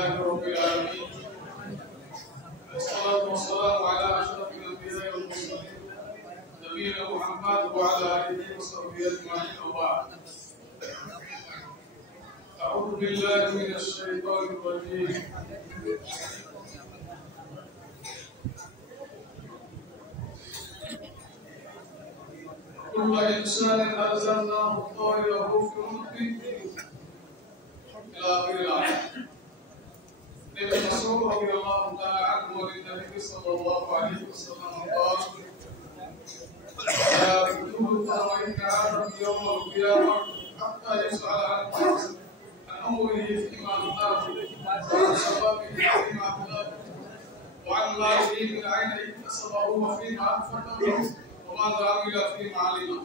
لله رب العالمين والصلاة والسلام على أشرف الأنبياء والمرسلين نبينا محمد وعلى آله وصحبه أجمعين وبعد أعوذ بالله من الشيطان الرجيم كل إنسان ألزمناه طائره في عنقه إلى آخر الآية. ابن مسعود رضي الله تعالى عنه وللنبي صلى الله عليه وسلم قال: لا يكتب الطائر عبدا يوم القيامة حتى يسأل عن أمره فيما أخلاف وعن شبابه فيما أخلاف وعن ماله من أين اكتسبه وفيما أنفقه وماذا عمل فيما علم.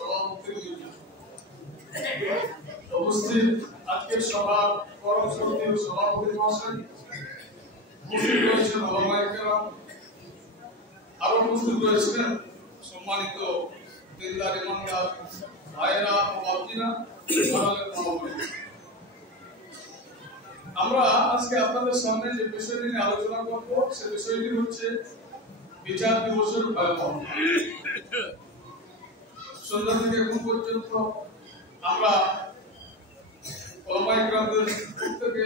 رواه الترمذي. উপস্থিত আজকের সভার পরম শ্রদ্ধেয় সভাপতি মহাশয়, উপস্থিত রয়েছেন ওলামায়ে কেরাম, আরো উপস্থিত রয়েছেন সম্মানিত দিনদার ইমানদার ভাইয়েরা ও বাতিরা, আমরা আজকে আপনাদের সামনে যে বিষয়টি নিয়ে আলোচনা করব সে বিষয়টি হচ্ছে বিচার দিবসের ভয়াবহতা। সন্ধ্যা থেকে এখন পর্যন্ত আমরা ওলামায়ে কেরামদের থেকে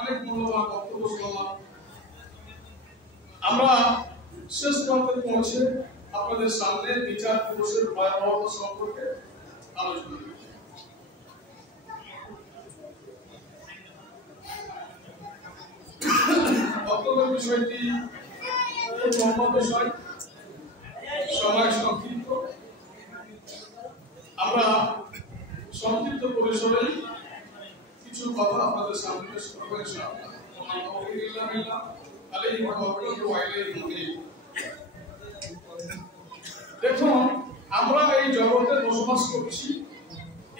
অনেক মূল্যবান বক্তব্য শুনলাম। আমরা শেষ পর্যায়ে পৌঁছে আপনাদের সামনে বিচার দিবসের ভয়াবহতা সম্পর্কে আলোচনা করব। বক্তব্যের বিষয়টি খুব লম্বা বিষয়, সময় সংক্ষিপ্ত। আমরা সংক্ষিপ্ত পরিসরে কিছু কথা আপনাদের সামনে পেশ করব ইনশাআল্লাহ। দেখুন, আমরা এই জগতে বসবাস করছি,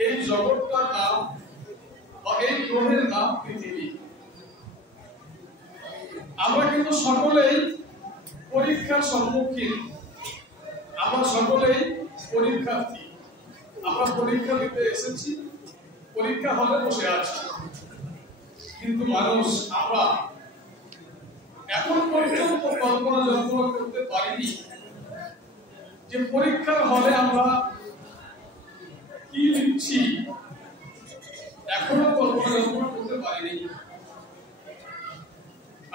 এই জগৎটার নাম বা এই গ্রহের নাম পৃথিবী। আমরা কিন্তু সকলেই পরীক্ষার সম্মুখীন, আমরা সকলেই পরীক্ষার্থী। আমরা পরীক্ষা দিতে এসেছি, পরীক্ষা হলে বসে আছি। কিন্তু মানুষ আমরা এখন পর্যন্ত কল্পনা জল্পনা করতে পারিনি যে পরীক্ষার হলে আমরা কি লিখছি, এখনো কল্পনা জল্পনা করতে পারিনি।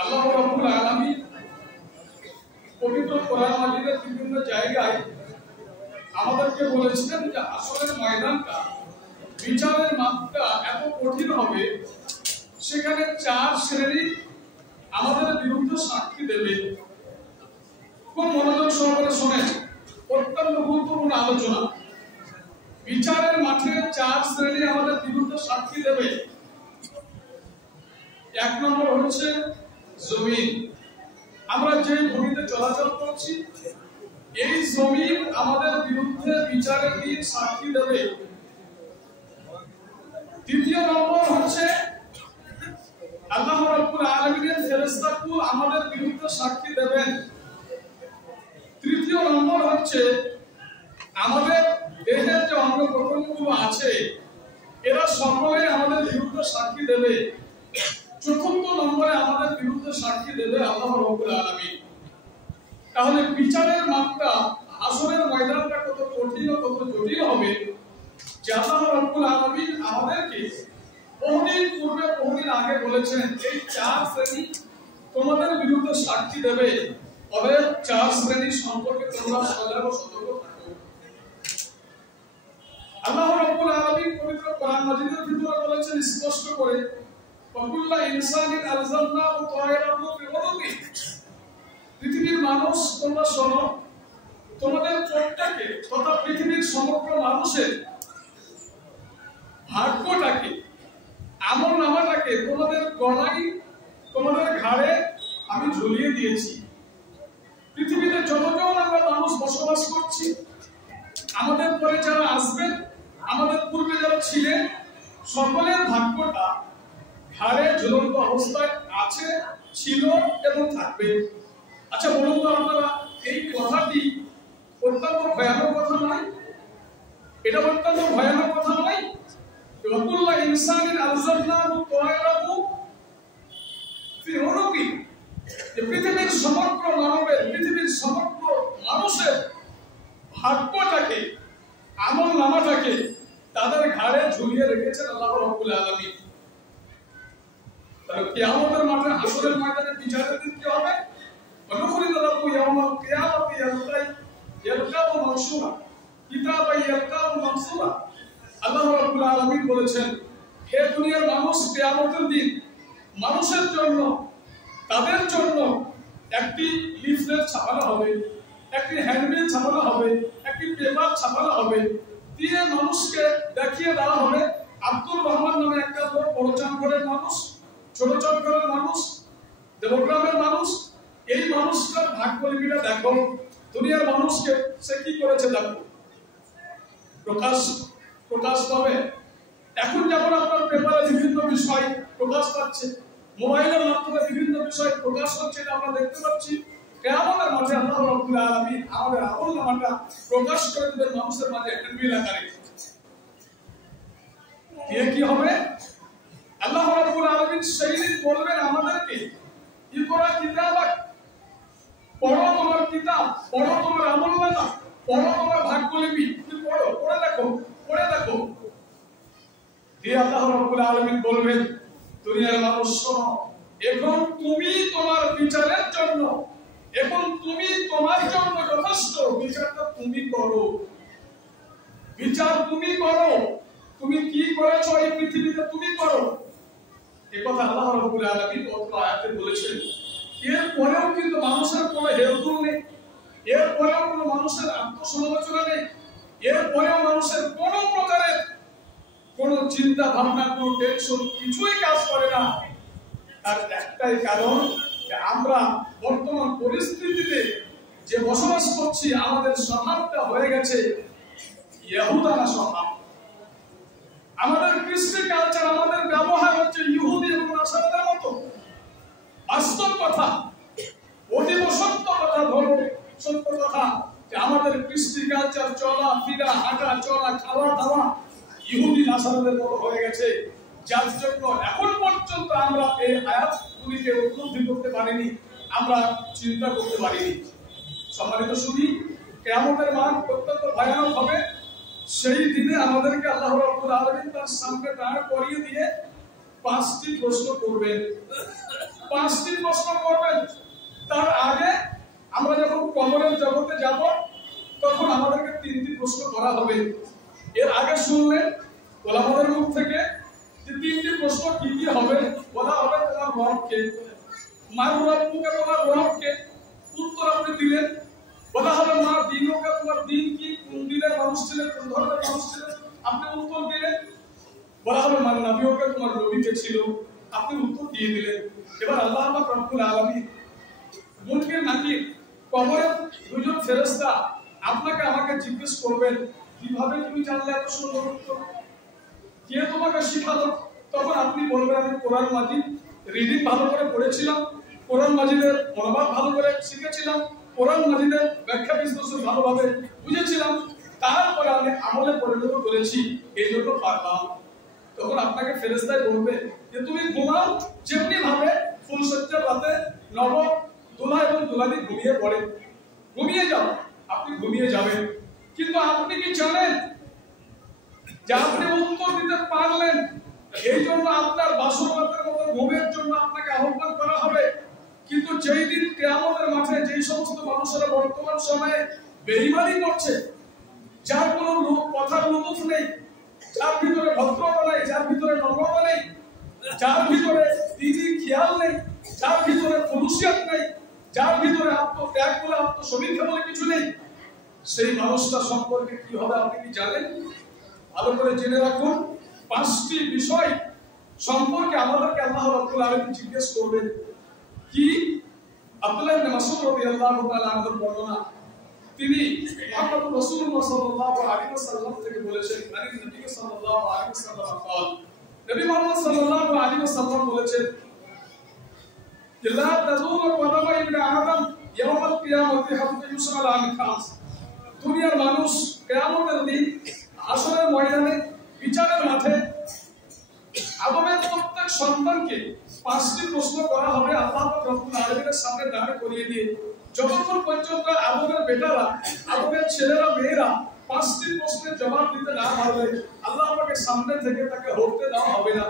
আল্লাহ রাব্বুল আলামিন পবিত্র কোরআন মাজিদের বিভিন্ন জায়গায় আমাদেরকে বলেছিলেন যে আসলের ময়দানটা, বিচারের মাত্রা এত কঠিন হবে, সেখানে 4 শ্রেণী আমাদের বিরুদ্ধে সাক্ষী দেবে। খুব মনোযোগ সহকারে শোনেন, অত্যন্ত গুরুত্বপূর্ণ আলোচনা। বিচারের মাঠে 4 শ্রেণী আমাদের বিরুদ্ধে সাক্ষী দেবে। 1 নম্বর হচ্ছে জমিন। আমরা যে ভূমিতে চলাচল করছি, এই জমিন আমাদের বিরুদ্ধে বিচারের দিন সাক্ষী দেবে। 2 নম্বর হচ্ছে আল্লাহ রাব্বুল আলামিনের ফেরেশতাকুল আমাদের বিরুদ্ধে সাক্ষী দেবেন। 3 নম্বর হচ্ছে আমাদের দেহের যে অঙ্গ প্রত্যঙ্গগুলো আছে, এরা সকলেই আমাদের বিরুদ্ধে সাক্ষী দেবে। 4 নম্বরে আমাদের বিরুদ্ধে সাক্ষী দেবে আল্লাহ রাব্বুল আলামিন। তাহলে বিচারের মাত্রা, হাসরের ময়দানটা কত কঠিন ও কত জটিল হবে, যে আল্লাহ রাব্বুল আলামিন আমাদেরকে বহুদিন পূর্বে, বহুদিন আগে বলেছেন এই 4 শ্রেণী তোমাদের বিরুদ্ধে সাক্ষী দেবে। অতএব 4 শ্রেণী সম্পর্কে তোমরা সজাগ ও সতর্ক থাকো। আল্লাহ রাব্বুল আলামিন পবিত্র কোরআন মাজিদের ভিতরে বলেছেন স্পষ্ট করে, ওয়াকুল্লা ইনসানিন আলজামনাহু তায়রাহু ফি উনুকি। পৃথিবীর মানুষ, তোমরা শোনো, তোমাদের প্রত্যেককে তথা পৃথিবীর সমগ্র মানুষের ভাগ্যটাকে, আমলনামাটাকে তোমাদের গলায়, তোমাদের ঘাড়ে আমি ঝুলিয়ে দিয়েছি। পৃথিবীতে যতজন আমরা মানুষ বসবাস করছি, আমাদের পরে যারা আসবেন, আমাদের পূর্বে যারা ছিলেন, সকলের ভাগ্যটা ঘাড়ে ঝুলন্ত অবস্থায় আছে, ছিল এবং থাকবে। আচ্ছা বলুন তো আপনারা, এই কথাটি অত্যন্ত ভয়ানক কথা নয়? এটা অত্যন্ত ভয়ানক কথা নয়? ওয়াকুল্লা ইনসানিন আলজামনাহু তায়রাহু তাহলে কিয়ামতের মাঠে হাসরের ময়দানে বিচারের দিন কি হবে? অনুখরিদ লাহু ইয়াউমাল কিয়ামাতি ইয়ালকাহু মানসুরা কিতাবা ইয়ালকাহু মানসুরা। আল্লাহ রাব্বুল আলামিন বলেছেন, হে দুনিয়ার মানুষ, কিয়ামতের দিন মানুষের জন্য, তাদের জন্য একটি লিফলেট ছাপানো হবে, একটি হ্যান্ডবিল ছাপানো হবে, একটি পেপার ছাপানো হবে, দিয়ে মানুষকে দেখিয়ে দেওয়া হবে আব্দুর রহমান নামে একটা লোক, বড় চাঁদপুরের মানুষ, ছোট চাঁদপুরের মানুষ, দেবগ্রামের মানুষ, এই মানুষটার ভাগ্যলিপিটা দেখো, দুনিয়ার মানুষকে সে কি করেছে দেখো, প্রকাশ পাবে। এখন যেমন আপনার পেপারে বিভিন্ন বিষয় প্রকাশ পাচ্ছে, মোবাইলের মাধ্যমে বিভিন্ন বিষয় প্রকাশ হচ্ছে, এটা আমরা দেখতে পাচ্ছি। কিয়ামতের মাঠে আল্লাহ রাব্বুল আলামিন আমাদের আমলনামাটা প্রকাশ করে দেবেন মানুষের মাঝে হ্যান্ডবিল আকারে। দিয়ে কি হবে? আল্লাহ রাব্বুল আলামিন সেই দিন বলবেন আমাদেরকে, ইকরা কিতাবাক, পড়ো তোমার কিতাব, পড়ো তোমার আমলনামা, পড়ো তোমার ভাগ্যলিপি, তুমি পড়ো, পড়ে দেখো, পড়ে দেখো। দিয়ে আল্লাহ রাব্বুল আলামিন বলবেন, দুনিয়ার মানুষ শোনো, এখন তুমি তোমার বিচারের জন্য, এখন তুমি তোমার জন্য যথেষ্ট, বিচারটা তুমি করো, বিচার তুমি করো, তুমি কি করেছো এই পৃথিবীতে তুমি করো। এই কথা আল্লাহ রাব্বুল আলামিন অত্র আয়াতে বলেছেন। এর পরেও কিন্তু মানুষের কোনো হেরদুল নেই, এর পরেও কোনো মানুষের আত্মসমালোচনা নেই, এর পরেও মানুষের কোনো প্রকারের কোনো চিন্তা ভাবনা, কোনো টেনশন কিছুই কাজ করে না। আর একটাই কারণ, যে আমরা বর্তমান পরিস্থিতিতে যে বসবাস করছি, আমাদের স্বভাবটা হয়ে গেছে ইহুদানা স্বভাব। আমাদের কৃষ্টি কালচার, আমাদের ব্যবহার হচ্ছে ইহুদি এবং নাসারাদের মতো। বাস্তব কথা, অতীব সত্য কথা, ধরো সত্য কথা, যে আমাদের কৃষ্টি কালচার, চলা ফিরা, হাঁটা চলা, খাওয়া দাওয়া ইহুদি নাসারাদের মতো হয়ে গেছে, যার জন্য এখন পর্যন্ত আমরা এই আয়াতগুলিকে উপলব্ধি করতে পারিনি, আমরা চিন্তা করতে পারিনি। সম্মানিত সুধী, কিয়ামতের মাঠ অত্যন্ত ভয়ানক হবে। সেই দিনে আমাদেরকে আল্লাহ রাব্বুল আলামিন তার সামনে দাঁড় করিয়ে দিয়ে 5টি প্রশ্ন করবেন, 5টি প্রশ্ন করবেন। তার আগে আমরা যখন কবরের জগতে যাব, তখন আমাদেরকে 3টি প্রশ্ন করা হবে। এর আগে শুনলেন ওলামাদের মুখ থেকে যে 3টি প্রশ্ন কি কি হবে। বলা হবে তোমার রবকে, মার রবকে, তোমার রবকে, উত্তর আপনি দিলেন। বলা হবে মা দিনকে, তোমার দিন কি, কোন দিনের মানুষ ছিলেন, কোন ধর্মের মানুষ ছিলেন, আপনি উত্তর দিলেন। বলা হবে মান নবীকে, তোমার নবীকে ছিল, আপনি উত্তর দিয়ে দিলেন। এবার আল্লাহ রাব্বুল আলামিন মুনকির নাকির কবরের দুজন ফেরেশতা আপনাকে আমাকে জিজ্ঞেস করবেন, কিভাবে তুমি জানলে এত সুন্দর উত্তর, কে তোমাকে শিখালো? তখন আপনি বলবেন, আমি কোরআন মাজিদ রিডিং ভালো করে পড়েছিলাম, কোরআন মাজিদের অনুবাদ ভালো করে শিখেছিলাম, কোরআন মাজিদের ব্যাখ্যা বিশ্লেষণ ভালোভাবে বুঝেছিলাম, তারপরে আমি আমলে পরিণত করেছি, এই জন্য পারলাম। তখন আপনাকে ফেরেশতায় বলবে যে তুমি ঘুমাও, যেমনি ভাবে ফুলসজ্জার রাতে নব দোলা এবং দোলানি ঘুমিয়ে পড়ে, ঘুমিয়ে যাও, আপনি ঘুমিয়ে যাবেন। কিন্তু আপনি কি জানেন যে আপনি উত্তর দিতে পারলেন, এই জন্য আপনার বাসরাতের মতো ঘুমের জন্য আপনাকে আহ্বান করা হবে। কিন্তু যেই দিন কিয়ামতের মাঠে যেই সমস্ত মানুষেরা বর্তমান সময়ে বেঈমানি করছে, যার কোনো কথার লুতুফ নেই, যার ভিতরে ভদ্রতা নেই, যার ভিতরে নম্রতা নেই, যার ভিতরে দিদির খেয়াল নেই, যার ভিতরে ফুলুসিয়াত নেই, যার ভিতরে আত্মত্যাগ বলে, আত্মসমীক্ষা বলে কিছু নেই, সেই মানুষটা সম্পর্কে কি হবে আপনি কি জানেন? ভালো করে জেনে রাখুন। 5টি বিষয় সম্পর্কে আমাদেরকে আল্লাহ রাব্বুল আলামিন জিজ্ঞেস করবেন। কি? আব্দুল্লাহ ইবনে মাসউদ রাদিয়াল্লাহু তাআলা আনহুর বর্ণনা, তিনি মুহাম্মদ রাসূলুল্লাহ সাল্লাল্লাহু আলাইহি ওয়াসাল্লাম থেকে বলেছেন, নবী সাল্লাল্লাহু আলাইহি ওয়াসাল্লাম বলেন, নবী মুহাম্মদ সাল্লাল্লাহু আলাইহি ওয়াসাল্লাম বলেছেন, লা তাযুলু কদামা ইবনে আদম ইয়াওমাল কিয়ামতি হাত্তা ইউসআল আন খামস। দুনিয়ার মানুষ কিয়ামতের দিন হাসরের ময়দানে, বিচারের মাঠে আদমের প্রত্যেক সন্তানকে 5টি প্রশ্ন করা হবে আল্লাহ রাব্বুল আলামিনের সামনে দাঁড় করিয়ে দিয়ে। যতক্ষণ পর্যন্ত আদমের বেটারা, আদমের ছেলেরা, মেয়েরা 5টি প্রশ্নের জবাব দিতে না পারবে, আল্লাহ আমাকে সামনে থেকে তাকে হতে দেওয়া হবে না,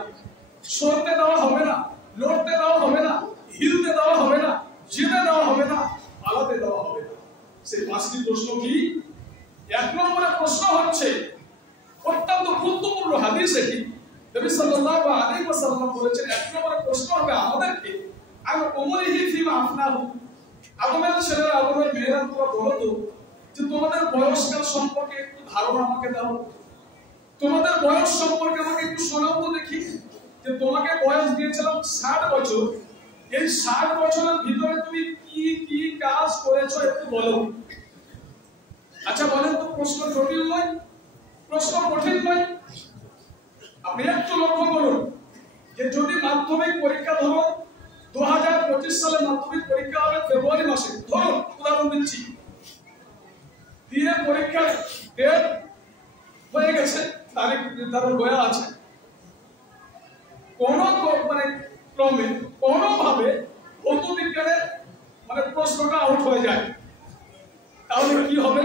সরতে দেওয়া হবে না। লড়তে দেওয়া হবে না, হিলতে দেওয়া হবে না, যেতে দেওয়া হবে না, পালাতে দেওয়া হবে না। সেই 5টি প্রশ্ন কি? 1 নম্বরে প্রশ্ন হচ্ছে, অত্যন্ত গুরুত্বপূর্ণ হাদিস এটি, নবী সাল্লাল্লাহু আলাইহি ওয়াসাল্লাম বলেছেন 1 নম্বরে প্রশ্ন হবে আমাদেরকে, আন উমরিহি ফিমা আফনাহু, আদমের ছেলেরা, আদমের মেয়েরা, তোমরা বলো তো যে তোমাদের বয়সকাল সম্পর্কে একটু ধারণা আমাকে দাও, তোমাদের বয়স সম্পর্কে আমাকে একটু শোনাও তো দেখি, যে তোমাকে বয়স দিয়েছিলাম 60 বছর, এই 60 বছরের ভিতরে তুমি কি কি কাজ করেছো একটু বলো। আচ্ছা বলেন তো, প্রশ্ন জটিল নয়, প্রশ্ন কঠিন নয়? আপনি একটু লক্ষ্য করুন যে যদি মাধ্যমিক পরীক্ষা, ধরো 2025 সালে মাধ্যমিক পরীক্ষা হবে ফেব্রুয়ারি মাসে, ধরুন উদাহরণ দিচ্ছি, দিয়ে পরীক্ষার ডেট হয়ে গেছে, তারিখ নির্ধারণ হয়ে আছে, কোন মানে ক্রমে কোনোভাবে ভৌত বিজ্ঞানের মানে প্রশ্নটা আউট হয়ে যায়, তাহলে কি হবে?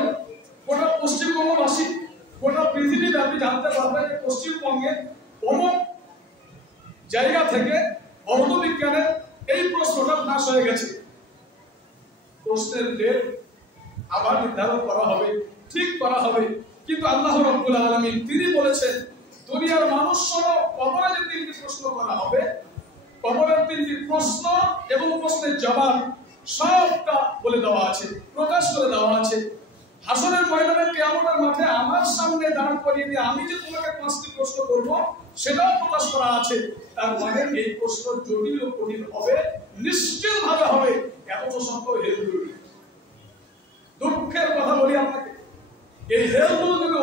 গোটা পশ্চিমবঙ্গবাসী, গোটা পৃথিবী ব্যাপী জানতে পারবে যে পশ্চিমবঙ্গে অমুক জায়গা থেকে ভৌত বিজ্ঞানের এই প্রশ্নটা ফাঁস হয়ে গেছে। প্রশ্নের ডেট আবার নির্ধারণ করা হবে, ঠিক করা হবে, কিন্তু আল্লাহ রাব্বুল আলামিন তিনি বলেছেন দুনিয়ার মানুষ সহ কবরে যে 3টি প্রশ্ন করা হবে, কবরের 3টি প্রশ্ন এবং প্রশ্নের জবাব সবটা বলে দেওয়া আছে, প্রকাশ করে দেওয়া আছে। হাসরের ময়দানে কিয়ামতের মাঠে আমার সামনে দাঁড় করিয়ে দিয়ে আমি যে তোমাকে 5টি প্রশ্ন করব সেটাও প্রকাশ করা আছে। তার মানে এই প্রশ্ন জটিল ও কঠিন হবে, নিশ্চিত ভাবে হবে, এত সম্ভব হেলদুল। দুঃখের কথা বলি আপনাকে, এই হেলদুল যদি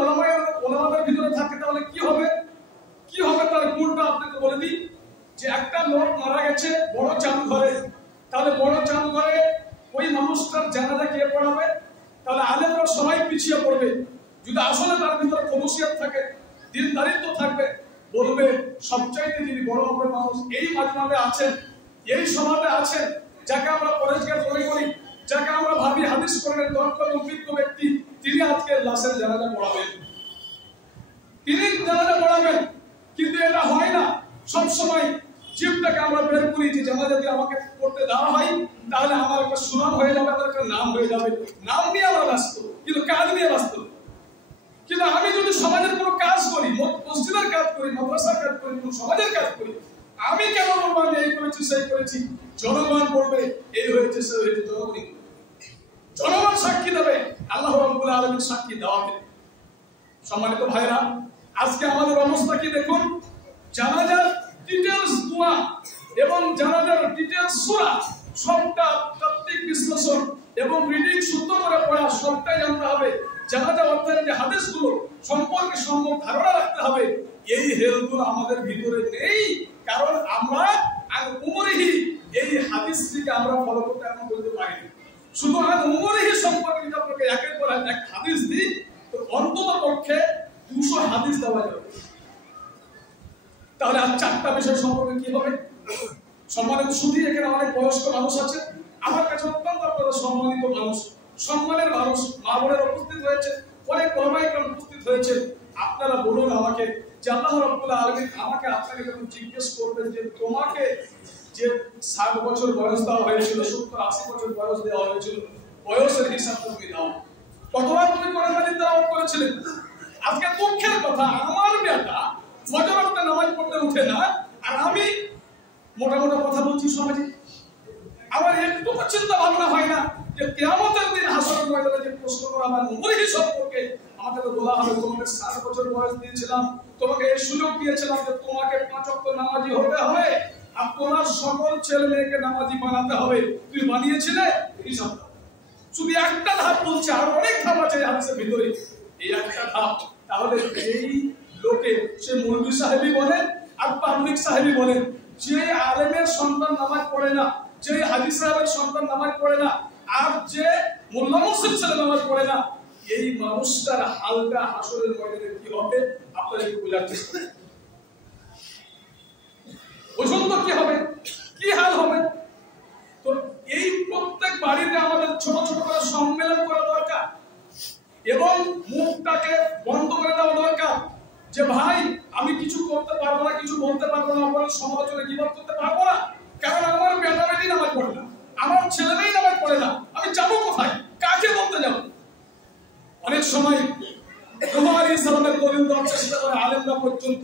ওলামাদের ভিতরে থাকে তাহলে কি হবে? কি হবে তার গুণটা আপনাকে বলে দিই, যে একটা লোক মারা গেছে বড় চাঁদ ঘরে, তাহলে বড় চাঁদ ঘরে ওই মানুষটার জানাজা কে পড়াবে? তাহলে আলেমরা সবাই পিছিয়ে পড়বে। যদি আসলে তার ভিতরে খবুসিয়ত থাকে, দিনদারিত্ব থাকবে, বলবে সবচাইতে যিনি বড় মাপের মানুষ এই মাঝমাঝে আছেন, এই সমাজে আছেন, যাকে আমরা পরেশগার মনে করি, যাকে আমরা ভাবি হাদিস কোরআনের দক্ষ অভিজ্ঞ ব্যক্তি, তিনি আজকে লাশের জানাজা পড়াবেন, তিনি জানাজা পড়াবেন। কিন্তু এটা হয় না। সব সময় জীবটাকে আমরা বের করি যে জানা যদি আমাকে করতে দেওয়া হয় তাহলে আমার একটা সুনাম হয়ে যাবে, তার একটা নাম হয়ে যাবে, নাম নিয়ে আমরা ব্যস্ত, কিন্তু কাজ নিয়ে ব্যস্ত। কিন্তু আমি যদি সমাজের কোনো কাজ করি, মসজিদের কাজ করি, মাদ্রাসার কাজ করি, কোনো সমাজের কাজ করি, আমি কেন বলবো আমি এই করেছি সেই করেছি? জনগণ বলবে এই হয়েছে সে হয়েছে, জনগণ সাক্ষী দেবে, আল্লাহ রাব্বুল আলামিন সাক্ষী দেওয়াবে। সম্মানিত ভাইরা, আজকে আমাদের অবস্থা কি দেখুন, জানাজার ডিটেইলস দোয়া এবং জানাজার ডিটেইলস সূরা সবটা তাত্ত্বিক বিশ্লেষণ এবং রিডিং শুদ্ধ করে পড়া সবটাই জানতে হবে। জানাজা অধ্যায়ের যে হাদিসগুলো সম্পর্কে সম্যক ধারণা রাখতে হবে, এই হেলগুলো আমাদের ভিতরে নেই, কারণ আমরা আন উমরিহি এই হাদিসটিকে আমরা ফলো করতে এখন বলতে পারি। শুধু আন উমরিহি সম্পর্কে যদি আপনাকে একের পর এক হাদিস দিই তো অন্তত পক্ষে 200 হাদিস দেওয়া যাবে। তাহলে আর 4টা বিষয় সম্পর্কে কি হবে? সম্মানিত সুধী, এখানে অনেক বয়স্ক মানুষ আছে, আমার কাছে অত্যন্ত আপনারা সম্মানিত মানুষ, সম্মানের মানুষ, মা বোনেরা উপস্থিত হয়েছে, অনেক ওলামায়ে-কেরাম উপস্থিত হয়েছে। আপনারা বলুন আমাকে যে আল্লাহ রাব্বুল আলামিন আমাকে আপনাকে যখন জিজ্ঞেস করবেন যে তোমাকে যে 60 বছর বয়স দেওয়া হয়েছিল, 70-80 বছর বয়স দেওয়া হয়েছিল, বয়সের হিসাব তুমি দাও, কতবার তুমি কোরআন হাদিস তেলাওয়াত করেছিলেন? আজকে দুঃখের কথা, আমার বেটা ফজর ওয়াক্তে নামাজ পড়তে উঠে না, আর আমি মোটা মোটা কথা বলছি সমাজে। আমার একটু চিন্তা ভাবনা হয় না যে কিয়ামতের দিন হাসরের ময়দানে যে প্রশ্ন করা আমার উমরিহি সম্পর্কে আমাদের বলা হবে তোমাকে 60 বছর বয়স দিয়েছিলাম, তোমাকে এই সুযোগ দিয়েছিলাম যে তোমাকে 5 ওয়াক্ত নামাজি হতে হবে আর তোমার সকল ছেলে মেয়েকে নামাজি বানাতে হবে, তুমি বানিয়েছিলে? হিসাব দাও। শুধু একটা ধাপ বলছে, আর অনেক ধাপ আছে হাদিসের ভিতরে, এই একটা ধাপ। তাহলে এই লোকে সে মৌলভী সাহেবই বলেন আর পাবলিক সাহেবই বলেন, যে আলেমের সন্তান নামাজ পড়ে না, যে হাদিস সাহেবের সন্তান নামাজ পড়ে না, আর যে মোল্লা মুসলিম ছেলে নামাজ পড়ে না, এই মানুষটার হালকা হাসরের ময়দানে কি হবে আপনারা একটু বোঝার চেষ্টা করুন। বুঝুন তো কি হবে, কি হাল হবে। তো এই প্রত্যেক বাড়িতে আমাদের ছোট ছোট করে সম্মেলন করা দরকার এবং মুখটাকে বন্ধ করে দেওয়া দরকার যে ভাই আমি কিছু করতে পারবো না, কিছু বলতে পারবো না, সমালোচনা কিভাবে করতে পারবো না, পর্যন্ত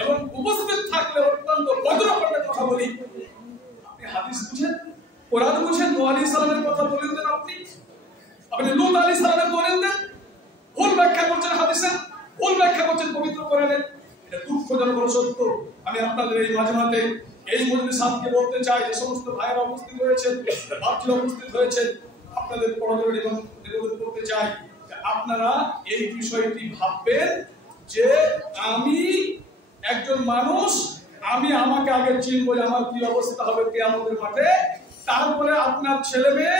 এবং উপস্থিত থাকলে অত্যন্ত ভদ্রভাবে কথা বলি। আপনি হাদিস বুঝেন, কোরআন বুঝেন, নূহ আলাইহিস সালামের কথা বলেন দেন, আপনি লূত আলাইহিস সালামের বলেন দেন, ভুল ব্যাখ্যা করছেন হাদিসের, ভুল ব্যাখ্যা করছেন পবিত্র কোরআনের। এটা দুঃখজনক সত্য। আমি আপনাদের এই মাঝে মাঝে এই মজলিস সাহেবকে বলতে চাই, যে সমস্ত ভাইয়েরা উপস্থিত হয়েছেন, বাচ্চারা উপস্থিত হয়েছেন, আপনাদের পড়াশোনা এবং নিবেদন করতে চাই যে আপনারা এই বিষয়টি ভাববেন যে আমি একজন মানুষ, আমি আমাকে আগে চিনবো যে আমার কি অবস্থা হবে কিয়ামতের মাঠে, তারপরে আপনার ছেলে মেয়ে,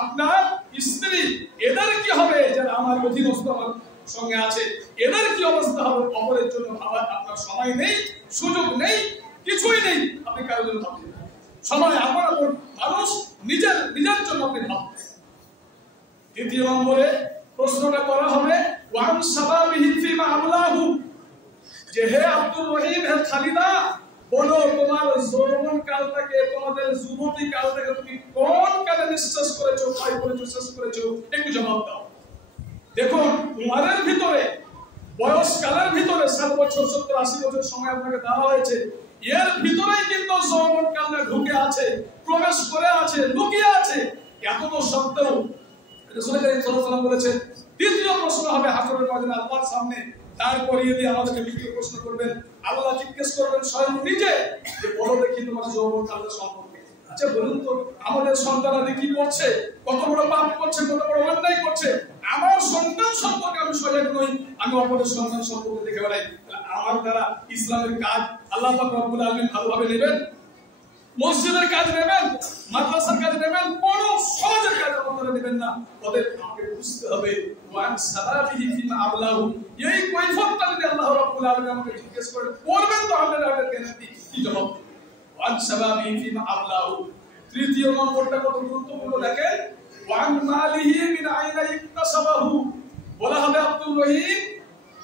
আপনার স্ত্রী, এদের কি হবে যারা আমার অধীনস্থ আমার সঙ্গে আছে, এদের কি অবস্থা হবে, অপরের জন্য ভাবার আপনার সময় নেই, সুযোগ নেই, কিছুই নেই। আপনি কারোর জন্য ভাবছেন সময় আপন আপন মানুষ নিজের জন্য আপনি ভাববেন। দ্বিতীয় নম্বরে প্রশ্নটা করা হবে ওয়ান শাবাবিহি ফিমা আমলাহু, যে হে আব্দুর রহিম, হে খালিদা, বলো তোমার যৌবন কালটাকে, তোমাদের যুবতী কালটাকে তুমি কোন কালে নিঃশ্বাস করেছো, ক্ষয় করেছো, শেষ করেছো, একটু জবাব দাও। দেখুন, উমারের ভিতরে, বয়স কালের ভিতরে 7 বছর 70 80 বছর সময় আপনাকে দেওয়া হয়েছে, এর ভিতরেই কিন্তু যৌবন কালটা ঢুকে আছে, প্রবেশ করে আছে, লুকিয়ে আছে। এত তো সত্ত্বেও রাসূল করিম সাল্লাল্লাহু আলাইহি ওয়াসাল্লাম বলেছেন দ্বিতীয় প্রশ্ন হবে হাসরের ময়দানে আল্লাহর সামনে, তারপরে যদি আমাদেরকে দ্বিতীয় প্রশ্ন করবেন, আল্লাহ জিজ্ঞেস করবেন স্বয়ং নিজে যে বলো দেখি তোমার যৌবন কালটা সম্পর্কে। আচ্ছা বলুন তো, আমাদের সন্তানাদি কি করছে, কত বড় পাপ করছে, কত বড় অন্যায় করছে, আমার সন্তান সম্পর্কে আমি সজাগ নই, আমি অপরের সন্তান সম্পর্কে দেখে বেড়াই, আমার দ্বারা ইসলামের কাজ আল্লাহ পাক রব্বুল আলামিন ভালোভাবে নেবেন? মসজিদের কাজ নেবেন, মাদ্রাসার কাজ নেবেন, কোন সমাজের কাজ আপনারা নেবেন না। ওদের আমাকে বুঝতে হবে ওয়ান সালাবিহি ফিমা আবলাহু, এই কৈফিয়তটা যদি আল্লাহ রাব্বুল আলামিন আমাকে জিজ্ঞেস করেন, করবেন তো আপনারা গ্যারান্টি কি জবাব দেবেন? ওয়ান সালাবিহি ফিমা আবলাহু। তৃতীয় নম্বরটা কত গুরুত্বপূর্ণ দেখেন, ওয়ান মালিহি মিন আইনা ইকতাসাবাহু, বলা হবে আব্দুর রহিম,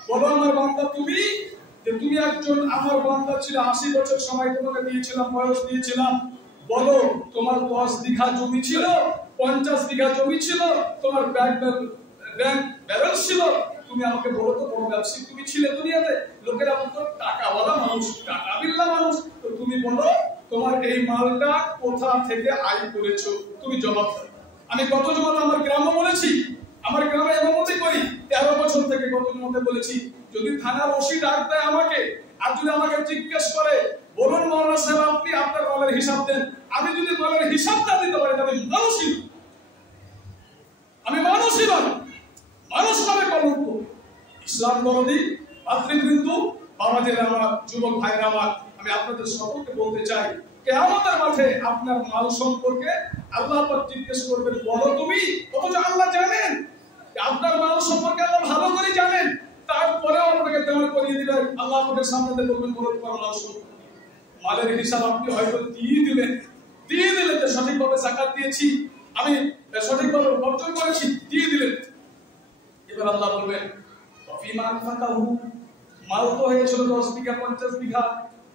বলো আমার বান্দা তুমি, যে তুমি একজন আমার বান্দা ছিল, 80 বছর সময় তোমাকে দিয়েছিলাম, বয়স দিয়েছিলাম, বলো তোমার 10 বিঘা জমি ছিল, 50 বিঘা জমি ছিল, তোমার ব্যাংক ব্যালেন্স ছিল, তুমি আমাকে বলো তো বড় ব্যবসায়ী তুমি ছিলে দুনিয়াতে, লোকেরা বলতো টাকাওয়ালা মানুষ, টাকা বিল্লা মানুষ, তো তুমি বলো তোমার এই মালটা কোথা থেকে আয় করেছো, তুমি জবাব দাও। আমি কত জমাতে আমার গ্রামে বলেছি, আমার গ্রামে এমনই করি, 13 বছর থেকে কত জমাতে বলেছি, যদি থানার ওসি ডাক দেয় আমাকে, আর যদি আমাকে জিজ্ঞেস করে বলুন মাওলানা সাহেব আপনি আপনার মালের হিসাব দেন, আমি যদি মালের হিসাব না দিতে পারি তবে আমি মানুষই নয়, মানুষ নামে কলঙ্ক। ইসলাম দরদি ভাতৃবৃন্দ, বাবাদের আমার, যুবক ভাইরা আমার, আমি আপনাদের সকলকে বলতে চাই, কিয়ামতের মাঠে আপনার মাল সম্পর্কে আল্লাহ পাক জিজ্ঞেস করবেন, বলো তুমি, অথচ আল্লাহ জানেন আপনার মাল সম্পর্কে, আল্লাহ ভালো করে জানেন, তারপরেও আপনাকে দেওয়ার করিয়ে দিবেন। আল্লাহ আপনাদের সামনে বলবেন বলো তোমার মাল সম্পর্কে। মালের হিসাব আপনি হয়তো দিয়ে দিলেন যে সঠিকভাবে যাকাত দিয়েছি, আমি সঠিকভাবে অর্জন করেছি, দিয়ে দিলেন। এবার আল্লাহ বলবেন ফিমা আনফাকাহু, মাল তো হয়েছিল 10 বিঘা 50 বিঘা,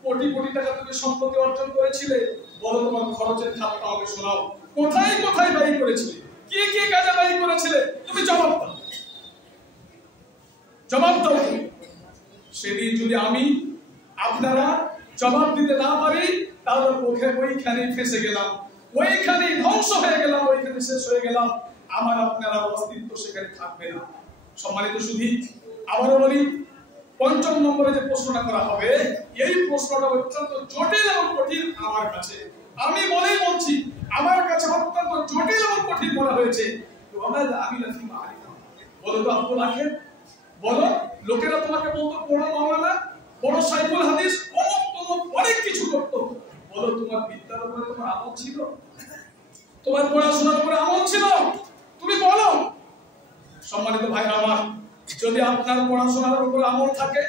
কোটি কোটি টাকা তুমি সম্পত্তি অর্জন করেছিলে, বলো তোমার খরচের খাতটা আমাকে শোনাও, কোথায় কোথায় ব্যয় করেছিলে, কি কি কাজে ব্যয় করেছিলে, তুমি জবাব দাও, জবাব দাও। সেদিন যদি আমি আপনারা জবাব দিতে না পারি, তাহলে ওইখানে ফেসে গেলাম, ওইখানে ধ্বংস হয়ে গেলাম, ওইখানে শেষ হয়ে গেলাম, আমার আপনারা অস্তিত্ব সেখানে থাকবে না। সম্মানিত সুধী, আবারও বলি, 5ম নম্বরে যে প্রশ্নটা করা হবে, এই প্রশ্নটা অত্যন্ত জটিল এবং কঠিন আমার কাছে, আমি বলেই বলছি, আমার কাছে অত্যন্ত জটিল এবং কঠিন বলা হয়েছে। বলো তো আব্দুল আখির, বলো লোকেরা তোমাকে বলতো বড় মাওলানা, বড় সাইফুল হাদিস, অনেক কিছু করতো, বলো তোমার বিদ্যার উপরে তোমার আমল ছিল, তোমার পড়াশোনার উপরে আমল ছিল, তুমি বলো। সম্মানিত ভাই আমার, যদি আপনার পড়াশোনার উপর আমল থাকে,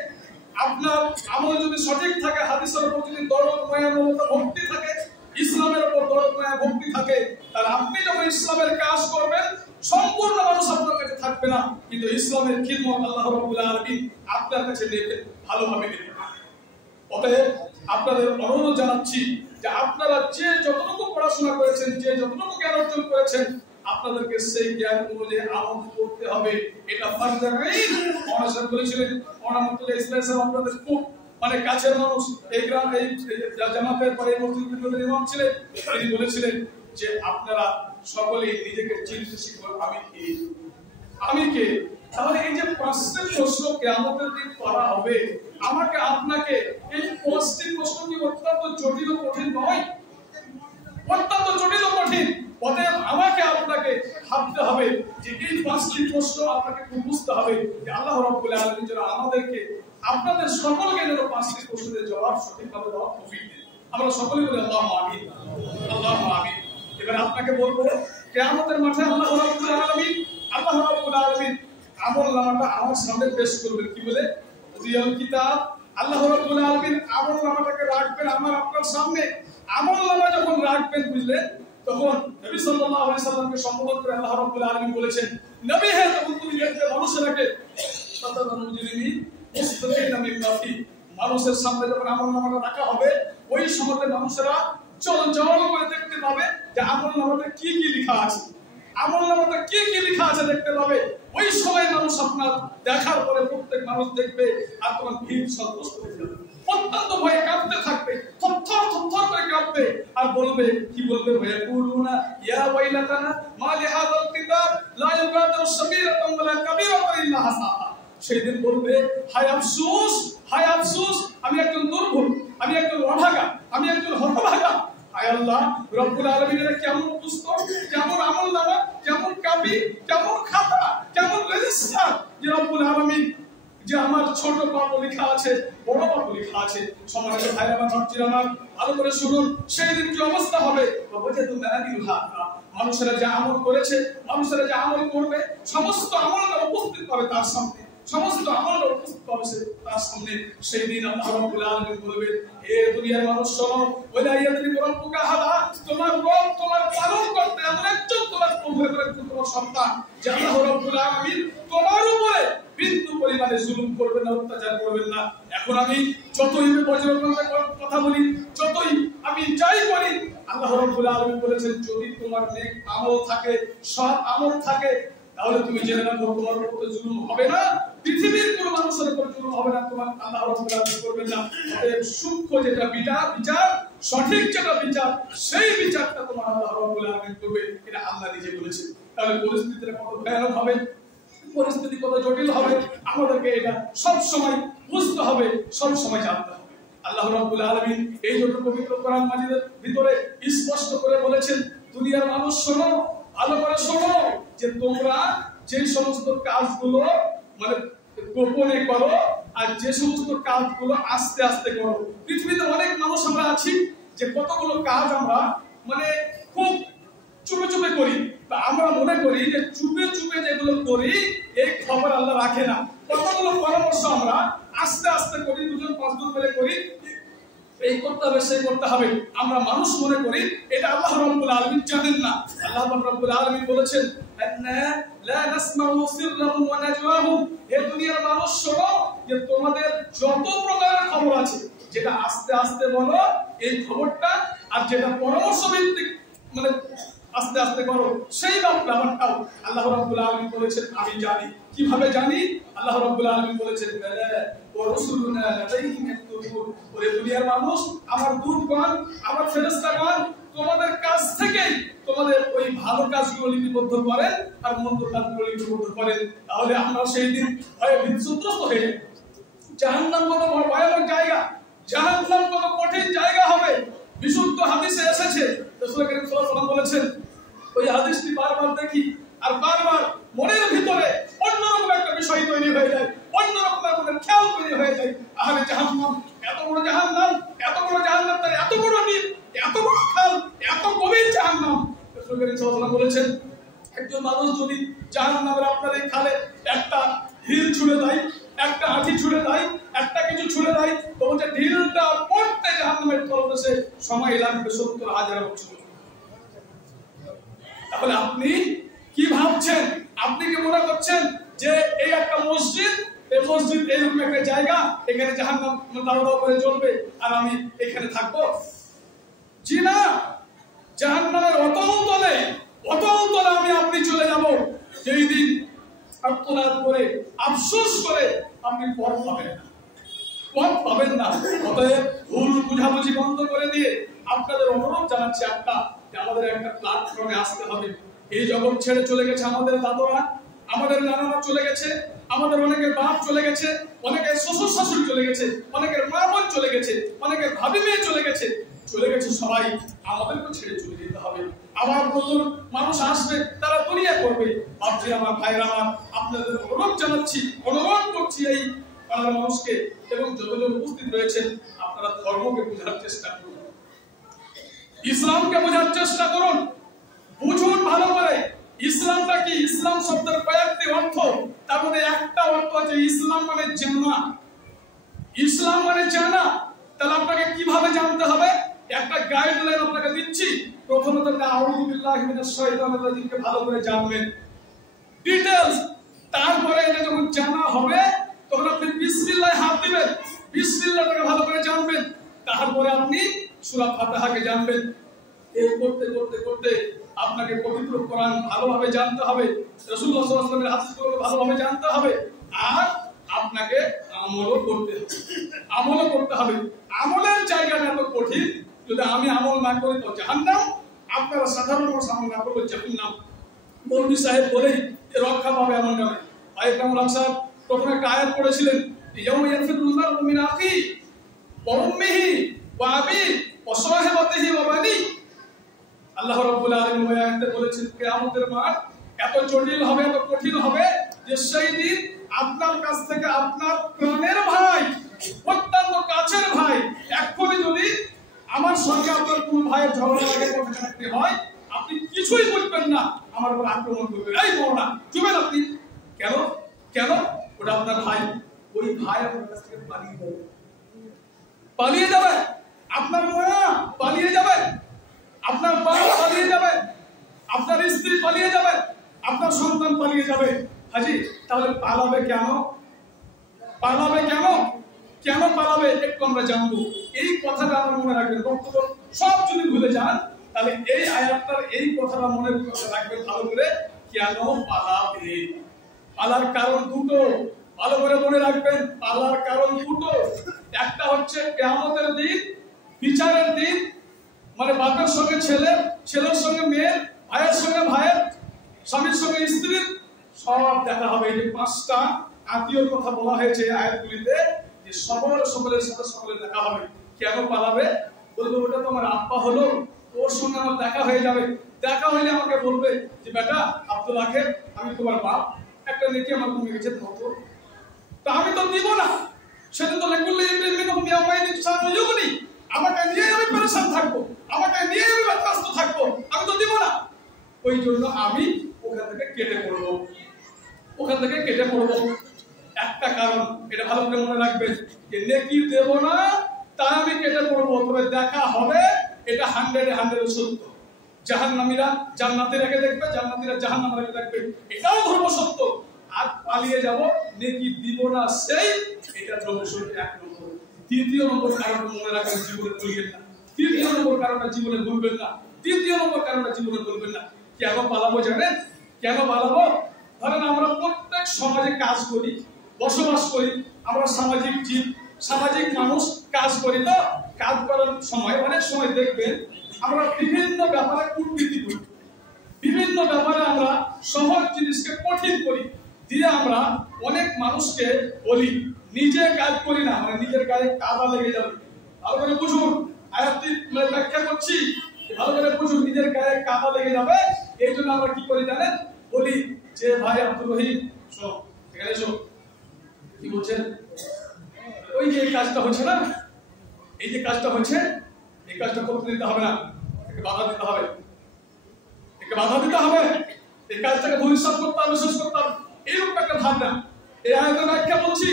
আপনার আমল যদি সঠিক থাকে, হাদিসের উপর যদি দরদ মায়া মমতা ভক্তি থাকে, ইসলামের উপর দরদ মায়া ভক্তি থাকে, তাহলে আপনি যখন ইসলামের কাজ করবেন, সম্পূর্ণ মানুষ আপনার কাছে থাকবে না, কিন্তু ইসলামের খিদমত আল্লাহ রাব্বুল আলামিন আপনার কাছে নেবেন, ভালোভাবে নেবেন। অতএব আপনাদের অনুরোধ জানাচ্ছি যে আপনারা যে যতটুকু পড়াশোনা করেছেন, যে যতটুকু জ্ঞান অর্জন করেছেন, আপনাদেরকে সেই জ্ঞান অনুযায়ী আমল করতে হবে। এটা ফারজে আইন। ওনারা বলেছিলেন, ওনারা মুফতি ইসলাম আপনাদের খুব মানে কাছের মানুষ, এই গ্রাম এই জামাতের পরে মসজিদের ইমাম ছিলেন। তিনি বলেছিলেন যে আপনারা সকলেই নিজেকে চিনতে শিখুন, আমি কে। তাহলে এই যে পাঁচটি প্রশ্ন কিয়ামতের দিন করা হবে আমাকে আপনাকে, এই পাঁচটি প্রশ্ন কি অত্যন্ত জটিল ও কঠিন নয়? অত্যন্ত জটিল ও কঠিন। অতএব আমাকে আপনাকে ভাবতে হবে যে এই পাঁচটি প্রশ্ন আপনাকে খুব বুঝতে হবে যে আল্লাহ রাব্বুল আলামিন যেন আমাদেরকে আপনাদের সকলকে যেন পাঁচটি প্রশ্নের জবাব সঠিকভাবে দেওয়ার তৌফিক দেন। আমরা সকলে বলি আল্লাহু আমিন, আল্লাহু আমিন। এবার আপনাকে বলবো কিয়ামতের মাঠে আল্লাহ রাব্বুল আলামিন আমলনামাটা আমার সামনে পেশ করবেন। কি বলে? রিয়াল কিতাব। আল্লাহ রাব্বুল আলামিন আমলনামাটাকে রাখবেন আমার আপনার সামনে। আমলনামা যখন রাখবেন বুঝলেন, তখন নবী সাল্লাল্লাহু আলাইহি সাল্লামকে সম্বোধন করে আল্লাহ রাব্বুল আলামিন বলেছেন, নবী হে তখন তুমি দেখতে মানুষেরাকে সাতারান মুজরিমিন মুস্তাকিনা মিন কাফি। মানুষের সামনে যখন আমলনামাটা রাখা হবে ওই সময়তে মানুষেরা জল করে দেখতে পাবে যে আমলনামাতে কি কি লেখা আছে, আমলনামাতে কি কি লেখা আছে দেখতে পাবে। ওই সময় মানুষ আপনার দেখার পরে প্রত্যেক মানুষ দেখবে আর তোমার ভিড় সন্তুষ্ট হয়ে যাবে, অত্যন্ত ভয়ে কাঁপতে থাকবে, থরথর করে কাঁপবে আর বলবে, কি বলবে? ওয়ায়াকুলুনা ইয়া ওয়াইলাতানা মা লিহাযাল কিতাব লা ইউগাদিরু সাগীরাতান ওয়ালা কাবীরাতান ইল্লা হাসাহা। সেদিন বলবে, হায় আফসোস, হায় আফসোস, আমি একজন দুর্ভোগ, আমি একজন অভাগা, আমি একজন হতভাগা। হায় আল্লাহ রব্বুল আলামিনের কেমন পুস্তক, কেমন আমলনামা, কেমন কপি, কেমন খাতা, কেমন রেজিস্টার যে রব্বুল আলামিন যে আমার ছোট পাপ লেখা আছে, বড় পাপ লেখা আছে। সম্মানিত ভাই আমার নরজির আমার ভালো করে শুনুন, সেই দিন কি অবস্থা হবে? মানুষেরা যা আমল করেছে, মানুষেরা যা আমল করবে, সমস্ত আমলটা উপস্থিত হবে তার সামনে, সমস্ত আমলটা উপস্থিত হবে তার সামনে। সেই দিন আল্লাহ রাব্বুল আলামিন বলবেন, হে দুনিয়ার মানুষ শোনো, ওয়ালা ইয়াদরি রাব্বুকা হাদা, তোমার রব, তোমার পালন করতে এমন একজন তোমার প্রভু, তোমার সন্তান যে আল্লাহ রাব্বুল আলামিন তোমার উপরে বিন্দু পরিমাণে জুলুম করবেন না, অত্যাচার করবেন না। এখন আমি যতই বজ্রকণ্ঠে কথা বলি, যতই আমি যাই করি, আল্লাহ রাব্বুল আলামিন বলেছেন যদি তোমার নেক আমল থাকে, সৎ আমল থাকে, তাহলে তুমি জেনে রাখো তোমার উপরে জুলুম হবে না, পৃথিবীর কোনো মানুষের উপর জুলুম হবে না, তোমার আল্লাহ রাব্বুল আলামিন করবেন না। অতএব সূক্ষ্ম যেটা বিচার, সঠিক যেটা বিচার, সেই বিচারটা তোমার আল্লাহ রাব্বুল আলামিন করবে, এটা আল্লাহ নিজে বলেছেন। তাহলে পরিস্থিতিটা কত ভয়ানক হবে, পরিস্থিতি কত জটিল হবে, আমাদেরকে এটা সব সময় বুঝতে হবে, সব সময় জানতে হবে। আল্লাহ রাব্বুল আলামিন এই জন্য পবিত্র কোরআন মাজিদের ভিতরে স্পষ্ট করে বলেছেন, দুনিয়ার মানুষ শোনো, ভালো করে শোনো, যে তোমরা যে সমস্ত কাজগুলো মানে গোপনে করো আর যে সমস্ত কাজগুলো আস্তে আস্তে করো। পৃথিবীতে অনেক মানুষ আমরা আছি যে কতগুলো কাজ আমরা মানে খুব চুপে চুপে করি, বা আমরা মনে করি যে চুপে চুপে যেগুলো করি এই খবর আল্লাহ রাখে না। কতগুলো পরামর্শ আমরা আস্তে আস্তে করি, দুজন পাঁচজন মিলে করি, এই করতে হবে সেই করতে হবে, আমরা মানুষ মনে করি এটা আল্লাহ রাব্বুল আলামিন জানেন না। আল্লাহ রাব্বুল আলামিন বলেছেন, লা নাসমাউ সিররাহুম ওয়া নাজওয়াহুম, এই দুনিয়ার মানুষ শোনো, যে তোমাদের যত প্রকারের খবর আছে, যেটা আস্তে আস্তে বলো এই খবরটা, আর যেটা পরামর্শ ভিত্তিক মানে আস্তে আস্তে করো সেই ব্যাপারটাও আল্লাহ রাব্বুল আলামিন বলেছেন আমি জানি। কিভাবে জানি? আল্লাহ রাব্বুল আলামিন বলেছেন, ওয়া রাসূলুনা লাদাইহিম ইয়াকতুবুন, ওরে দুনিয়ার মানুষ, আমার দূতগণ, আমার ফেরেশতাগণ তোমাদের কাছ থেকেই তোমাদের ওই ভালো কাজগুলো লিপিবদ্ধ করেন আর মন্দ কাজগুলো লিপিবদ্ধ করেন। তাহলে আমরা সেই দিন ভয়ে বিচ্ছুদ্রস্ত হয়ে যাব। জাহান্নাম কত ভয়ানক জায়গা, জাহান্নাম কত কঠিন জায়গা হবে। বিশুদ্ধ হাদিসে এসেছে, রাসূল করিম সাল্লাল্লাহু আলাইহি ওয়াসাল্লাম বলেছেন, ওই হাদিসটি বারবার দেখি আর বারবার মনের ভিতরে অন্যরকম একটা বিষয় তৈরি হয়ে যায়, অন্যরকম একটা খেয়াল তৈরি হয়ে যায়। আহলে জাহান্নাম, এত বড় জাহান্নাম, এত বড় জাহান্নাম, তার এত বড় নির, এত বড় খাল, এত গভীর জাহান্নাম। রাসূল করিম সাল্লাল্লাহু আলাইহি ওয়াসাল্লাম বলেছেন, একজন মানুষ যদি জাহান্নামের আপনার এই খালে একটা ঢিল ছুঁড়ে দেয়, একটা আঠি ছুঁড়ে দেয়, একটা কিছু ছুঁড়ে দেয়, তো বলছে ঢিলটা পড়তে জাহান্নামের তলদেশে সময় লাগবে ৭০,০০০ বছর। তাহলে আপনি কি ভাবছেন? আপনি কি মনে করছেন যে এই একটা মসজিদ, এই মসজিদ এরকম একটা জায়গা, এখানে জাহান্নাম দাও দাও করে জ্বলবে আর আমি এখানে থাকবো? জি না, জাহান্নামের অতল তলে আমি আপনি পথ পাবেন না, পথ পাবেন না। অতএব ভুল বুঝাবুঝি বন্ধ করে দিয়ে আপনাদের অনুরোধ জানাচ্ছি যে আমাদের একটা প্ল্যাটফর্মে আসতে হবে। এই জগৎ ছেড়ে চলে গেছে আমাদের দাদরা, আমাদের নানারা চলে গেছে, আমাদের অনেকের বাপ চলে গেছে, অনেকের শ্বশুর শাশুড়ি চলে গেছে, অনেকের মা বোন চলে গেছে, অনেকের ভাবি মেয়ে চলে গেছে, সবাই। আমাদেরকে ছেড়ে চলে যেতে হবে। আবার নতুন মানুষ আসবে, তারা দুনিয়া করবে। ভাবছি আমার ভাইরা আমার, আপনাদের অনুরোধ জানাচ্ছি, অনুরোধ করছি এই পাড়ার মানুষকে এবং যতজন উপস্থিত রয়েছেন, আপনারা ধর্মকে বোঝার চেষ্টা করুন, ইসলামকে বোঝার চেষ্টা করুন, বুঝুন ভালো করে ইসলামটা কি। ইসলাম শব্দের কয়েকটি অর্থ, তার মধ্যে একটা অর্থ আছে ইসলাম মানে জানা। ইসলাম মানে জানা। তাহলে আপনাকে কিভাবে জানতে হবে? একটা গাইডলাইন আপনাকে দিচ্ছি। প্রথমত আউযু বিল্লাহি মিনাশ শাইতানির রাজিমকে ভালো করে জানবেন, ডিটেইলস। তারপরে এটা যখন জানা হবে তখন আপনি বিসমিল্লাহ হাত দিবেন, বিসমিল্লাহটাকে ভালো করে জানবেন। তারপরে আপনি সূরা ফাতিহাকে জানবেন। এই করতে করতে করতে আপনাকে পবিত্র কোরআন ভালোভাবে জানতে হবে, রাসূলুল্লাহ সাল্লাল্লাহু আলাইহি ওয়াসাল্লামের হাদিসগুলো ভালোভাবে জানতে হবে, আর আপনাকে আমলও করতে হবে। আমলও করতে হবে। আমলের জায়গাটা এত কঠিন, যদি আমি আমল না করি তো জাহান্নাম, আপনারা সাধারণ মানুষ আমল না করলে জাহান্নাম। মৌলভী সাহেব বলেই রক্ষা পাবে এমন নয়। আয়েকামুল হক সাহেব তখন একটা আয়াত পড়েছিলেন, ইয়াউমা ইয়ানফিরুল মারউ মিন আখি ওয়া উম্মিহি ওয়া আবিহি ওয়া সাহিবাতিহি ওয়া বানি। আল্লাহ রাব্বুল আলামিন ওই আয়াতে বলেছেন কিয়ামতের মাঠ এত জটিল হবে, এত কঠিন হবে যে সেই দিন আপনার কাছ থেকে আপনার প্রাণের ভাই, অত্যন্ত কাছের ভাই, এক্ষুনি যদি আমার সঙ্গে আপনার কোন ভাইয়ের ঝগড়া লাগে, কথা কাটাকাটি হয়, আপনি কিছুই বুঝবেন না, আমার উপর আক্রমণ করবেন। এই বড় না চুপেন আপনি। কেন? কেন? ওটা আপনার ভাই। ওই ভাই আপনার কাছ থেকে পালিয়ে যাবে, পালিয়ে যাবে। আপনার মা পালিয়ে যাবে, আপনার বাবা পালিয়ে যাবে, আপনার স্ত্রী পালিয়ে যাবে, আপনার সন্তান পালিয়ে যাবে। হাজি, তাহলে পালাবে কেন? পালাবে কেন? কেন পালাবে একটু আমরা জানবো। এই কথাটা আমার মনে রাখবেন। বক্তব্য সব যদি ভুলে যান, তাহলে এই আয়াতটার এই কথাটা মনে রাখবেন ভালো করে। কেন পালাবে? পালার কারণ দুটো, ভালো করে মনে রাখবেন। পালার কারণ দুটো। একটা হচ্ছে কিয়ামতের দিন, বিচারের দিন, মানে বাপের সঙ্গে ছেলে, ছেলের সঙ্গে মেয়ে, ভাইয়ের সঙ্গে ভাইয়ের, স্বামীর সঙ্গে স্ত্রীর সব দেখা হবে। এই যে পাঁচটা আত্মীয়র কথা বলা হয়েছে আয়াতগুলিতে, যে সকলের সাথে সকলের দেখা হবে। কেন পালাবে? বলবে ওটা তো আমার আব্বা হলো, ওর সঙ্গে আমার দেখা হয়ে যাবে। দেখা হইলে আমাকে বলবে যে বেটা আব্দুল আখের, আমি তোমার বাপ, একটা নেকি আমার কমে গেছে, তো আমি তো দিব না। সেটা তো লেকুল্লি মিনহুম ইয়াউমাইদিন শাআনুন ইউগনি। আমাকে নিয়ে আমি পেরেশান থাকবো, আমাকে নিয়ে আমি ব্যস্ত থাকবো, আমি তো দিব না। ওই জন্য আমি ওখান থেকে কেটে পড়বো, ওখান থেকে কেটে পড়বো। একটা কারণ, এটা ভালো করে মনে রাখবেন, যে নেকি দেব না তা আমি কেটে পড়বো, তবে দেখা হবে, এটা 100-100 সত্য। জাহান্নামীরা জান্নাতে রেখে দেখবে, জান্নাতীরা জাহান্নামে রেখে দেখবে, এটাও ধর্ম সত্য। আর পালিয়ে যাব, নেকি দিব না, সেই এটা ধর্ম সত্য 1 নম্বর। দ্বিতীয় নম্বর কারণ মনে রাখবেন, জীবনে ভুলবেন না। তৃতীয় নম্বর কারণটা জীবনে ভুলবেন না। তৃতীয় নম্বর কারণটা জীবনে ভুলবেন না। কেন পালাবো জানেন? কেন পালাবো? ধরেন আমরা প্রত্যেক সমাজে কাজ করি, বসবাস করি, আমরা সামাজিক জীব, সামাজিক মানুষ, কাজ করি। তো কাজ করার সময় অনেক সময় দেখবেন আমরা বিভিন্ন ব্যাপারে কূটনীতি করি, বিভিন্ন ব্যাপারে আমরা সহজ জিনিসকে কঠিন করি, দিয়ে আমরা অনেক মানুষকে বলি নিজে কাজ করি না, মানে নিজের গায়ে কাদা লেগে যাবে। ভালো করে বুঝুন, আয়াতটি ব্যাখ্যা করছি, ভালো করে বুঝুন, নিজের গায়ে কাদা লেগে যাবে। এই জন্য আমরা কি করি জানেন? বলি যে ভাই আব্দুল রহিম শোন, এখানে এসো। কি বলছেন? ওই যে এই কাজটা হচ্ছে না, এই যে কাজটা হচ্ছে, এই কাজটা করতে দিতে হবে না, একে বাধা দিতে হবে, একে বাধা দিতে হবে, এই কাজটাকে ভবিষ্যৎ করতে হবে, শেষ করতে হবে। এইরকম একটা ভাবনা, এই আয়াতের ব্যাখ্যা বলছি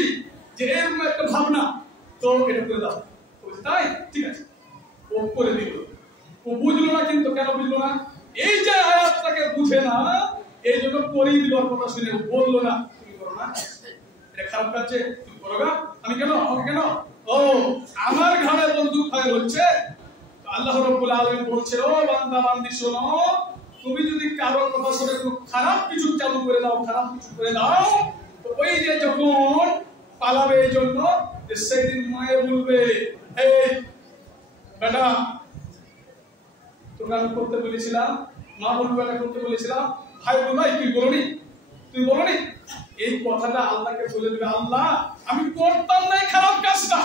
যে এরকম একটা ভাবনা, তো এটা করে দাও। তাই ঠিক আছে, ও করে দিল। ও বুঝলো না, কিন্তু কেন বুঝলো না? এই যে আয়াতটাকে বুঝে না, এই জন্য করেই দিল। কথা শুনে বললো না তুমি করো না, এটা খারাপ কাজে তুমি করো না, আমি কেন, আমাকে কেন? ও আমার ঘরে বন্দুক ফায়ার হচ্ছে। আল্লাহ রাব্বুল আলামিন বলছে, ও বান্দা বান্দি শোনো, তুমি যদি কারো কথা শুনে খারাপ কিছু চালু করে দাও, খারাপ কিছু করে দাও, তো ওই যে যখন পালাবে এই জন্য যে সেদিন মায়ে বলবে, এই বেটা তোমরা আমি করতে বলেছিলাম, মা বলবে এটা করতে বলেছিলাম, ভাই বলবে তুই বলনি। এই কথাটা আল্লাহকে বলে দেবে, আল্লাহ আমি করতাম না এই খারাপ কাজটা,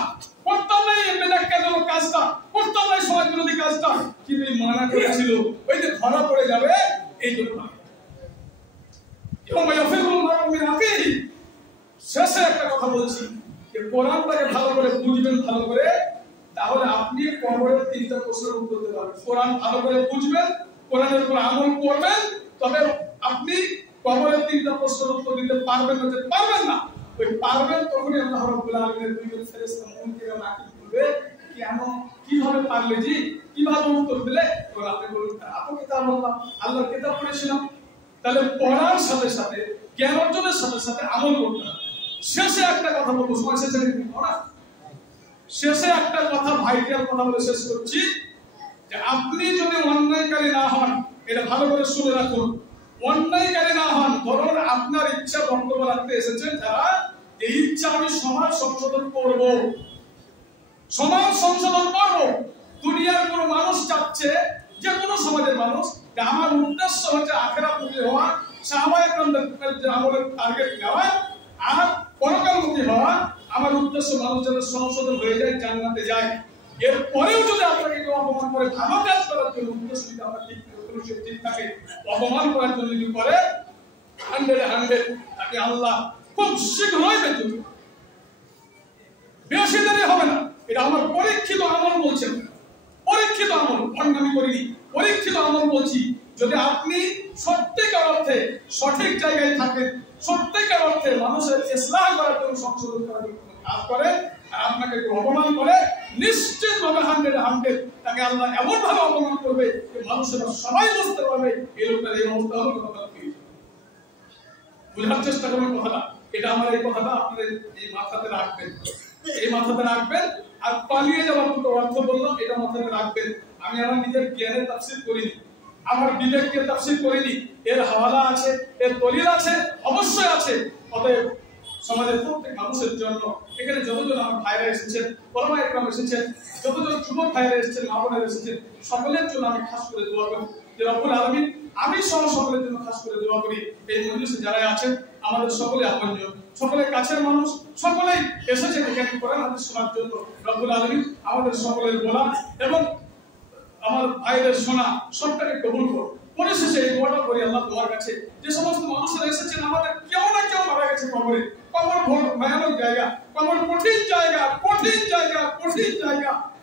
করতাম না এই বেনাক্কাজনক কাজটা, করতাম না এই সমাজ বিরোধী কাজটা, কিন্তু এই মানা করেছিল, ওই যে ধরা পড়ে যাবে এই জন্য। এবং শেষে একটা কথা বলছি, যে কোরআনটাকে ভালো করে বুঝবেন, ভালো করে, তাহলে আপনি কবরের 3টা প্রশ্নের উত্তর দিতে পারবেন। কোরআন ভালো করে বুঝবেন, কোরআনের উপর আমল করবেন, তবে আপনি কবরের 3টা প্রশ্নের উত্তর দিতে পারবেন না। ওই পারবেন তখনই আল্লাহ রাব্বুল আলামিনের দুইজন ফেরেশতা মুনকির ও নাকির বলবে, কিভাবে পারলে জি, কিভাবে উত্তর দিলে? আপনি বলুন আপনি কিতাব আল্লাহর কিতাব পড়েছিলাম। তাহলে পড়ার সাথে সাথে, জ্ঞান অর্জনের সাথে সাথে আমল করতে হবে। শেষে একটা কথা বলবো, সময় শেষে শেষে একটা কথা, ভাইটাল কথা বলে শেষ করছি, যে আপনি যদি অন্যায়কারী না হন, এটা ভালো করে শুনে রাখুন, অন্যায়কারী না হন, বরং আপনার ইচ্ছা বক্তব্য রাখতে এসেছেন যারা, এই ইচ্ছা আমি সমাজ সংশোধন করব, দুনিয়ার কোন মানুষ চাচ্ছে, যে কোনো সমাজের মানুষ, যে আমার উদ্দেশ্য হচ্ছে আখিরাতমুখী হওয়া, সাহাবায়ে কেরামদের আমলের টার্গেট নেওয়া, আর পরকালমুখী হওয়া। আমার উদ্দেশ্য মানুষ যেন সংশোধন হয়ে যায়, জান্নাতে যায়। এরপরেও যদি আপনাকে কেউ অপমান করে, ভালো কাজ করার জন্য উদ্দেশ্য যদি আপনার ঠিক থাকে, অপমান করার জন্য যদি করে, 100 তাকে আল্লাহ খুব শীঘ্রই বেঁচে দেবে, বেশি দেরি হবে না। এটা আমার পরীক্ষিত আমল বলছেন, পরীক্ষিত আমল, ভণ্ডামি করিনি, পরীক্ষিত আমল বলছি। যদি আপনি সত্যিকার অর্থে সঠিক জায়গায় থাকেন, সত্যিকার অর্থে মানুষের ইসলাহ করার জন্য, সংশোধন করার জন্য কাজ করে, আর আপনাকে অপমান করে, নিশ্চিতভাবে 100 তাকে আল্লাহ এমন ভাবে অপমান করবে যে মানুষেরা সবাই বুঝতে পারবে এই লোকটার এই অবস্থা হলো। বোঝার চেষ্টা করবেন কথাটা। এটা আমার এই কথাটা আপনাদের এই মাথাতে রাখবেন, আর পালিয়ে যাওয়ার দুটো অর্থ বললাম, এটা মাথাতে রাখবেন। আমি আমার নিজের জ্ঞানের তাফসীর করিনি, আমার বিবেককে তাফসীর করিনি, এর হাওয়ালা আছে, এর দলিল আছে, অবশ্যই আছে। অতএব সমাজের প্রত্যেক মানুষের জন্য, এখানে যতজন আমার ভাইরা এসেছেন, ওলামা একরাম এসেছেন, যতজন যুবক ভাইরা এসেছেন, মা বোনেরা এসেছেন, সকলের জন্য আমি খাস করে দোয়া করি যে রব্বুল আলামিন, আমি সহ সকলের জন্য খাস করে দোয়া করি, এই মজলিসে যারা আছেন আমাদের সকলে আপনজন, সকলের কাছের মানুষ, সকলেই এসেছেন এখানে কোরআন হাদিস শোনার জন্য। রব্বুল আলামিন আমাদের সকলের বলা এবং আমার ভাইদের শোনা সবটাকে কবুল করুন। পরিশেষে এই দোয়াটা করি আল্লাহ তোমার কাছে, যে সমস্ত মানুষেরা এসেছেন, আমাদের কেউ না কেউ মারা গেছে কবরে, কবর ভয়ানক জায়গা, কবর কঠিন জায়গা,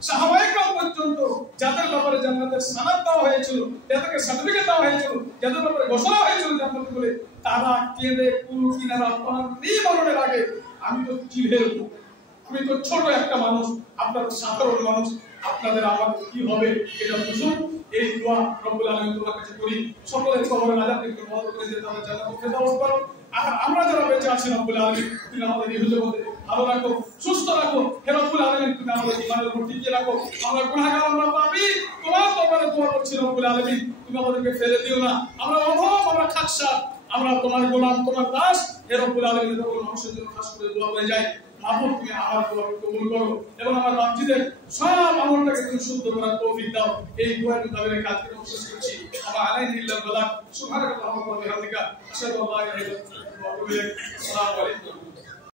সাহাবায়ে কেরাম পর্যন্ত যাদের ব্যাপারে জান্নাতের সনদ দেওয়া হয়েছিল, যাদেরকে সার্টিফিকেট দেওয়া হয়েছিল, যাদের ব্যাপারে ঘোষণা হয়েছিল জান্নাত বলে, তারা কেঁদে কুল কিনারা পানি মরণের আগে, আমি তো চিড়ে উঠব, আমি তো ছোট একটা মানুষ, আপনার সাধারণ মানুষ, আপনাদের আমার কি হবে এটা বুঝুন। এই দোয়া রব্বুল আলামিন তোমার কাছে করি, সকলের কবরের আযাবকে বন্ধ করে দিয়ে তাদের জান্নাতে ফেরদাউস করো। আর আমরা যারা বেঁচে আছি রব্বুল আলামিন তুমি আমাদের ইহুদের মধ্যে ভালো রাখো, সুস্থ রাখো। হে রব্বুল আলামিন তুমি আমাদের ঈমানের উপর টিকিয়ে রাখো। আমরা গুনাহগার, আমরা পাপী, তোমার দরবারে দোয়া করছি রব্বুল আলামিন, তুমি আমাদেরকে ফেলে দিও না। আমরা অধম, আমরা খাকসা, আমরা তোমার গোলাম, তোমার দাস। হে রব্বুল আলামিন সকল মানুষের জন্য খাস করে দোয়া করে যাই, মাহবুব তুমি আমার দোয়া কবুল করো এবং আমার বাপজিদের সব আমলটাকে তুমি শুদ্ধ করার তৌফিক দাও। এই দোয়ার মোতাবেক কাজকে শেষ করছি। আমা আলাইহি ইল্লাল বালাগ। সুবহানাল্লাহি ওয়া বিহামদিহি, আশহাদু আল্লা ইলাহা ইল্লাল্লাহ ওয়া আতুবু ইলাইক। আসসালামু আলাইকুম।